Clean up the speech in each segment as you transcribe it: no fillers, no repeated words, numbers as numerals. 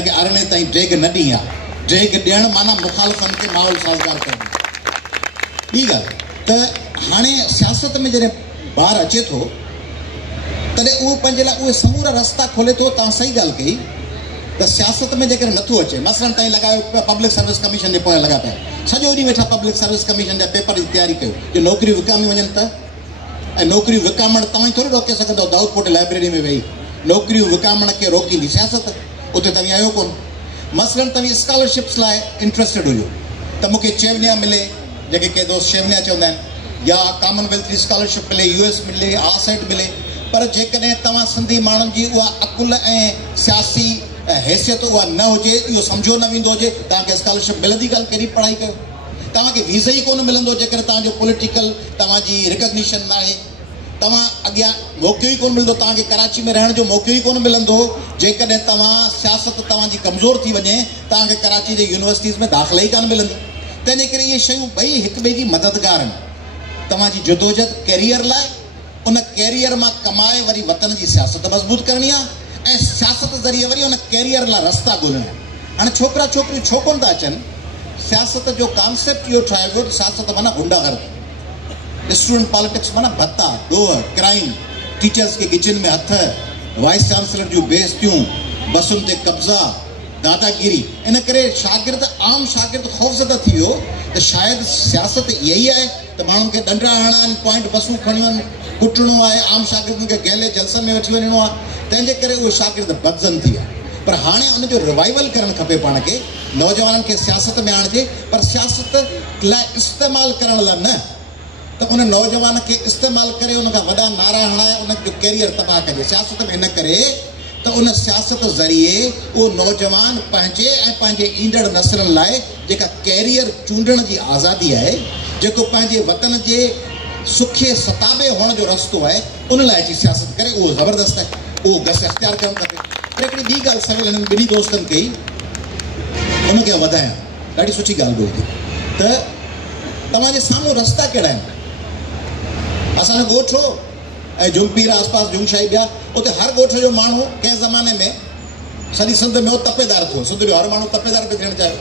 उनखे अरिड़हें ताईं ड्रैग न ॾी आहे। ड्रैग ॾियणु माना मुखालफ़नि खे माहौल साज़गार करणु। ॿी ॻाल्हि त हाणे सियासत में जॾहिं ॿारु अचे थो तॾहिं उहो पंहिंजे लाइ उहे समूरा रस्ता खोले थो। तव्हां सही ॻाल्हि कई त सियासत में जेकॾहिं नथो अचे, मसइलनि ताईं लॻायो पिया पब्लिक सर्विस कमीशन जे पोयां लॻा पिया, सॼो ॾींहुं वेठा पब्लिक सर्विस कमीशन जा पेपर जी तयारी कयो जो नौकिरियूं विकामी वञनि त। ऐं नौकिरियूं विकामण तव्हां थोरी रोके सघंदव। दाऊदपुर लाइब्रेरी में वेही नौकिरियूं विकामण खे रोकींदी सियासत, उते तव्हां आहियो कोन। मसइलनि तव्हां स्कॉलरशिप्स लाइ इंट्रस्टेड हुयो त मूंखे चेवनिया मिले, जेके के दोस्त चेवनिया चवंदा आहिनि, या कॉमनवेल्थ जी स्कॉलरशिप मिले, US मिले, आसेट मिले। पर जेकॾहिं तव्हां सिंधी माण्हुनि जी उहा अकुल ऐं सियासी हैसियत उहा न हुजे, इहो सम्झो न वेंदो हुजे, तव्हांखे स्कॉलरशिप मिलंदी ॻाल्हि कहिड़ी पढ़ाई कयो। तव्हांखे वीज़ा ई कोन मिलंदो जेकॾहिं तव्हांजो पॉलिटिकल तव्हांजी रिकग्निशन न आहे। तव्हां अॻियां मौक़ो ई कोन मिलंदो, तव्हांखे कराची में रहण जो मौक़ो ई कोन मिलंदो जेकॾहिं तव्हां सियासत तव्हांजी कमज़ोर थी वञे, तव्हांखे कराची जे यूनिवर्सिटीज़ में दाख़िला ई कान मिलंदी। तंहिंजे करे इहे शयूं ॿई हिक ॿिए जी मददगार आहिनि। तव्हांजी जदोजहद कैरियर लाइ, उन कैरियर मां कमाए वरी वतन जी सियासत मज़बूत करणी आहे ऐं सियासत ज़रिए वरी उन कैरियर लाइ रस्ता ॻोल्हणा आहिनि। हाणे छोकिरा छोकिरियूं छो कोन था अचनि? सियासत जो कॉन्सेप्ट इहो ठाहियो वियो, सियासत माना गुंडागर्दी, स्टूडेंट पॉलिटिक्स माना भत्ता, ॾोह, क्राइम, टीचर्स के किचन में हथ, वाइस चांसलर जूं बेइज़तियूं, बसुनि ते कब्ज़ा, दादागिरी। इन करे शागिर्द, आम शागिर्द ख़ौफ़ज़दा थी वियो त शायदि सियासत इहा ई आहे त माण्हुनि खे ॾंडा हणणा आहिनि, पॉइंट बसूं खणियूं आहिनि, कुटणो आहे, आम शागिर्दनि खे गहले जलसनि में वठी वञिणो आहे। तंहिंजे करे उहे शागिर्द बदज़न थी विया। पर हाणे उनजो रिवाइवल करणु खपे पाण खे, नौजवाननि खे सियासत में आणिजे, पर सियासत लाइ इस्तेमालु करण लाइ न त उन नौजवान खे इस्तेमालु करे उनखां वॾा नारा हणाए उनजो कैरियर तबाह कजे। सियासत में इन करे त उन सियासत ज़रिए उहो नौजवान पंहिंजे ऐं पंहिंजे ईंदड़ नसलनि लाइ जेका कैरियर चूंडण जी आज़ादी आहे, जेको पंहिंजे वतन जे सुखे सताबे हुअण जो रस्तो आहे, उन लाइ अची सियासत करे, उहो ज़बरदस्त आहे, उहो गस अख़्तियार करणु खपे। पर हिकिड़ी ॿी ॻाल्हि सवेल हिननि ॿिन्ही दोस्तनि कई, उनखे वधायां, ॾाढी सुठी ॻाल्हि ॿुधी त तव्हांजे साम्हूं रस्ता कहिड़ा आहिनि। असांजो ॻोठ हो ऐं जुमपीर आसपास जुमशाही ॿिया, उते हर ॻोठ जो माण्हू कंहिं ज़माने में सॼी सिंध में तपेदार थियो। सिंध जो हर माण्हू तपेदार पियो थियणु चाहियो,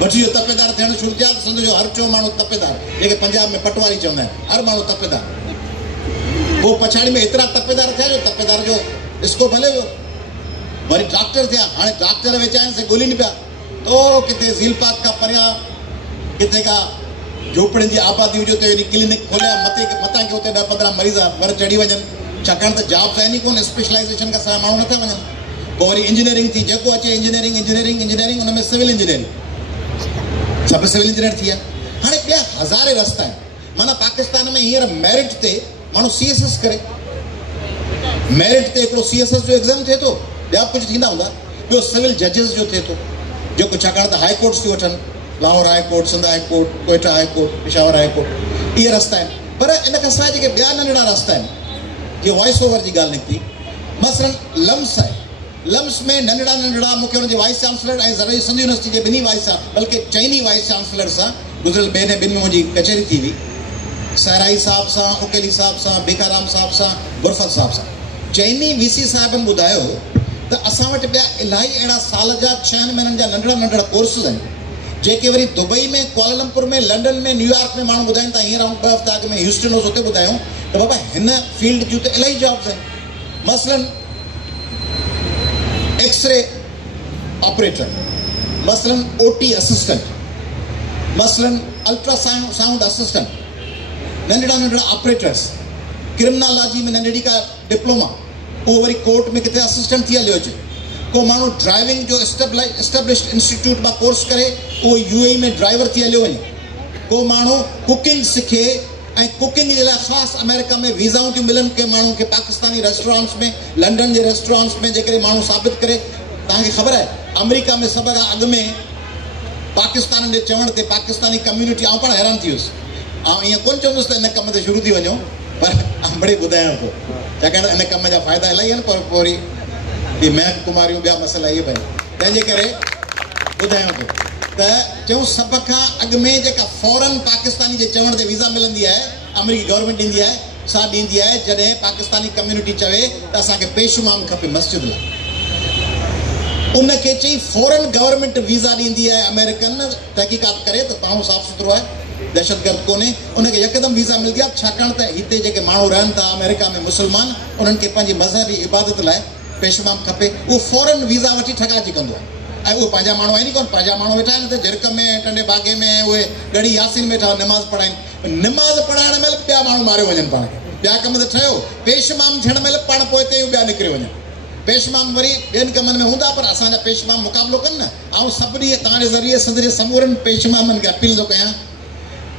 भठी जो तपेदार थियणु शुरू थिया। सिंध जो हर टियों माण्हू तपेदार, जेके पंजाब में पटवारी चवंदा आहिनि, हर माण्हू तपेदार। पोइ पछाड़ी में एतिरा तपेदार थिया जो तपेदार जो स्कोप हले वियो। वरी डॉक्टर थिया, हाणे डॉक्टर वेचा आहिनि से ॻोल्हिनि पिया तो किथे ज़ीलपात खां परियां किथे का झोपड़ियुनि जी आबादी हुजे त वञी क्लिनिक खोलिया, मथां के उते 10-15 मरीज़ वर चढ़ी वञनि, छाकाणि त जॉब्स आहिनि ई कोन, स्पेशलाइज़ेशन खां सवाइ माण्हू नथा वञनि। पोइ वरी इंजीनियरिंग थी, जेको अचे इंजीनियरिंग इंजीनियरिंग इंजीनियरिंग, उन में सिविल इंजीनियरिंग, सभु सिविल इंजीनियर थी विया। हाणे ॿिया हज़ारे रस्ता आहिनि। माना पाकिस्तान में हींअर मेरिट ते माण्हू CSS करे, मेरिट ते हिकिड़ो CSS जो एग्ज़ाम थिए थो, ॿिया कुझु थींदा हूंदा, ॿियो सिविल जजिस जो थिए थो, जेको छाकाणि त हाई कोर्ट्स थी वठनि, Lahore high court, Sindh high court, Quetta high court, Peshawar high court, इहे रस्ता आहिनि। पर इन खां सवाइ जेके ॿिया नंढड़ा रस्ता आहिनि, जीअं वॉइस ओवर जी ॻाल्हि निकिती, मसलन लम्स आहे, लम्स में नंढड़ा नंढड़ा मूंखे हुनजे वाइस चांसलर ऐं ज़रूरी सिंध यूनिवर्सिटी जे ॿिन्ही वाइस सां, बल्कि चइनी वाइस चांसलर सां गुज़िरियल ॿिए ॿिनि में मुंहिंजी कचहरी थी हुई, सहराई साहिब सां, उकेली साहिब सां, भिखाराम साहिब सां, गुरफत साहिब सां। चइनी VC साहिबनि ॿुधायो त असां वटि ॿिया इलाही अहिड़ा साल जा 6 महीननि जा नंढड़ा नंढड़ा कोर्सिस आहिनि, जेके वरी दुबई में, कुआलालंपुर में, लंडन में, न्यूयॉर्क में माण्हू ॿुधाइनि था। हींअर 2 हफ़्ता अॻु में ह्यूस्टन होस, उते ॿुधायूं त बाबा हिन फील्ड जूं त इलाही जॉब्स आहिनि। मसलन एक्सरे ऑपरेटर, मसलन OT असिस्टेंट, मसलन अल्ट्रासाउंड असिस्टेंट, नंढड़ा नंढड़ा ऑपरेटर्स, क्रिमिनोलॉजी में नंढड़ी का डिप्लोमा, उहो वरी कोर्ट में किथे असिस्टेंट थी हलियो अचे। को माण्हू ड्राइविंग जो एस्टेब्लिश्ड इंस्टीट्यूट मां कोर्स करे उहो UAE में ड्राइवर थी हलियो वञे। को माण्हू कुकिंग सिखे ऐं कुकिंग जे लाइ ख़ासि अमेरिका में वीज़ाऊं थियूं मिलनि कंहिं माण्हू खे, पाकिस्तानी रेस्टोरेंट्स में, लंडन जे रेस्टोरेंट्स में, जेकॾहिं माण्हू साबित करे। तव्हांखे ख़बर आहे अमेरिका में सभ खां अॻु में पाकिस्तान जे चवण ते पाकिस्तानी कम्यूनिटी, आउं पाण हैरान थी वियुसि, ऐं ईअं कोन चवंदुसि त इन कम ते शुरू थी वञो, पर मिड़ई ॿुधायां थो, छाकाणि इन कम जा फ़ाइदा इलाही आहिनि, पर पोइ वरी ही महक कुमारियूं ॿिया मसइला इहे पिया। तंहिंजे करे ॿुधायां थो त चऊं सभ खां अॻु में जेका फौरन पाकिस्तानी जे चवण ते वीज़ा मिलंदी आहे, अमेरिकी गवर्नमेंट ॾींदी आहे, सा ॾींदी आहे जॾहिं पाकिस्तानी कम्यूनिटी चवे त असांखे पेशुमाम खपे मस्जिद लाइ। उनखे चई फॉरन गवर्नमेंट वीज़ा ॾींदी आहे अमेरिकन तहक़ीक़ात करे त तव्हां साफ़ सुथरो आहे दहशतगर्द कोन्हे उनखे यकदमि वीज़ा मिलंदी आहे छाकाणि त हिते जेके माण्हू रहनि था अमेरिका में मुस्लमान उन्हनि खे पंहिंजी मज़हबी इबादत लाइ पेशमाम खपे उहो फॉरन वीज़ा वठी ठगाची कंदो आहे ऐं उहे पंहिंजा माण्हू आहिनि कोन पंहिंजा माण्हू वेठा आहिनि त झिरक में टंडे बागे में उहे गड़ी यासीन वेठा निमाज़ पढ़ाइनि निमाज़ पढ़ाइण महिल ॿिया माण्हू मारियो वञनि पाण खे ॿिया कम त ठहियो पेशमाम थियण महिल पाण पोइ हिते ॿिया निकिरी वञनि पेशमाम वरी ॿियनि कमनि में हूंदा पर असांजा पेशमाम मुक़ाबिलो कनि न ऐं सभिनी तव्हांजे ज़रिए सॼे समूरनि पेशमामनि खे अपील थो कयां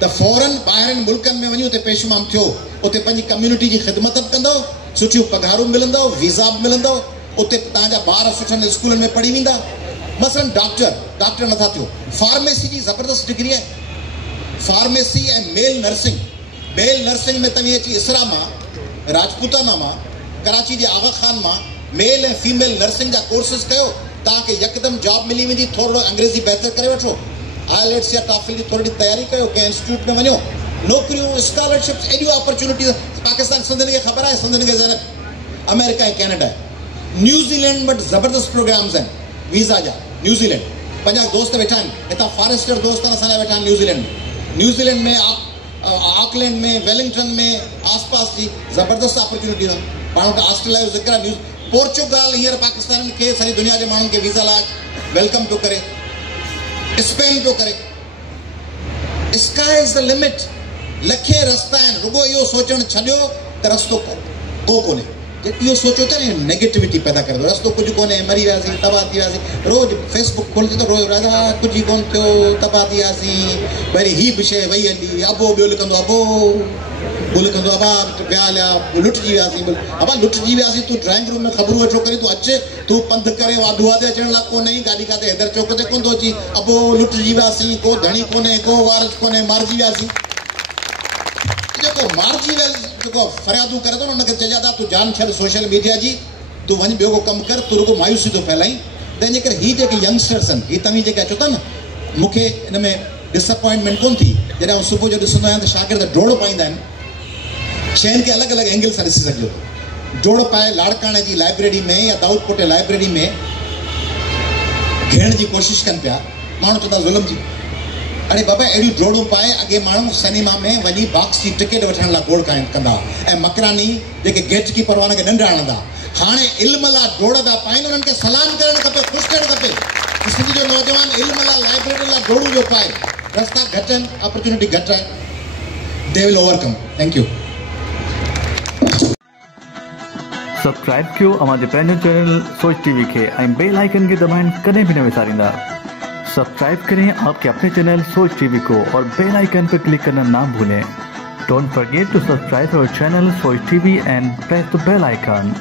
त फौरन ॿाहिरनि मुल्कनि में वञी उते पेशमाम थियो उते पंहिंजी कम्यूनिटी जी ख़िदमत बि कंदव सुठियूं पघारूं मिलंदव वीज़ा बि मिलंदव उते तव्हांजा ॿार सुठनि स्कूलनि में पढ़ी वेंदा मसलन डॉक्टर नथा थियो फार्मेसी जी ज़बरदस्त डिग्री आहे फार्मेसी ऐं मेल नर्सिंग में तव्हां अची इसरा मां राजपूताना मां कराची जे आगा खान मां मेल ऐं फीमेल नर्सिंग जा कोर्सिस कयो तव्हांखे यकदमि जॉब मिली वेंदी थोरो अंग्रेज़ी बहितर करे वठो आईलेट्स या टॉफिल जी थोरी तयारी कयो कंहिं इंस्टीट्यूट में वञो नौकरियूं स्कॉलरशिप्स एॾियूं अपॉर्चुनिटीज़ पाकिस्तान सिंधियुनि खे ख़बर आहे सिंधियुनि खे ज़रा अमेरिका ऐं कैनेडा न्यूज़ीलैंड वटि ज़बरदस्त प्रोग्राम्स आहिनि वीज़ा जा न्यूज़ीलैंड पंहिंजा दोस्त वेठा आहिनि हितां फॉरेस्टर दोस्त आहिनि असांजा वेठा आहिनि न्यूज़ीलैंड में ऑकलैंड में वेलिंगटन में आसपास जी ज़बरदस्त अपॉर्चुनिटीज़ आहिनि पाण वटि ऑस्ट्रेलिया जो ज़िक्र आहे पोर्चुगाल हींअर पाकिस्तान खे सॼी दुनिया जे माण्हुनि खे वीज़ा लाइ वेलकम पियो करे स्पेन पियो करे स्काई इज़ द लिमिट लखे रस्ता आहिनि रुॻो इहो सोचणु छॾियो त रस्तो को कोन्हे इहो सोचो त न नेगेटिविटी पैदा करे थो रस्तो कुझु कोन्हे मरी वियासीं तबाह थी वियासीं रोज़ु फेसबुक खोलिजे त रोज़ु राजा कुझु ई कोन थियो तबाह थी वियासीं वरी हीअ बि शइ वई हली अबो ॿियो लिखंदो अबो ॿियो लिखंदो अबा विया हलिया लुटिजी वियासीं अबा लुटिजी वियासीं तूं ड्राइंग रूम में ख़बरूं वेठो करे तूं अचु तूं पंधु करे वाधूआ ते अचण लाइ कोन्हे गाॾी काथे हैदर चौक ते कोन थो अची अबो लुटिजी वियासीं को धणी कोन्हे को वारिस कोन्हे मारिजी वियासीं जेको मारिजी वियल जेको फ़रियादूं करे थो न हुनखे चइजा था तूं जान छॾ सोशल मीडिया जी तूं वञ ॿियो को कमु कर तूं रुॻो मायूसी थो फैलाई तंहिंजे करे हीअ जेके यंगस्टर्स आहिनि हीअ तव्हीं जेके अचो था न मूंखे हिन में डिसअपॉइंटमेंट कोन थी जॾहिं आउं सुबुह जो ॾिसंदो आहियां त शागिर्द डोड़ पाईंदा आहिनि शयुनि खे अलॻि अलॻि एंगल सां ॾिसी सघिजो डोड़ पाए लाड़काणे जी लाइब्रेरी में या दाऊद कोटे लाइब्रेरी में घेरण जी कोशिशि कनि पिया माण्हू चवंदा ज़ुल्म जी अरे बाबा अहिड़ियूं डोड़ूं पाए अॻे माण्हू सिनेमा में वञी बॉक्स जी टिकट वठण लाइ गोड़ कंदा ऐं मकरानी जेके गेट कीपर वारनि खे ॾंड हणंदा हाणे इल्म लाइ डोड़ पिया पाइनि उन्हनि खे सलाम करणु खपे ख़ुशि थियणु खपे सिंध जो नौजवान इल्म लाइ लाइब्रेरी लाइ डोड़ूं जो पाए रस्ता घटि आहिनि अपॉर्चुनिटी घटि आहे they will overcome thank you subscribe कयो हमारे पंहिंजो चैनल सोच टीवी के बेल आइकन के दबाइण कदें भी न विसारींदा सब्सक्राइब करें आपके अपने चैनल सोच टीवी को और बेल आइकन पर क्लिक करना ना भूलें। Don't forget to subscribe our channel Soch TV and press the bell icon.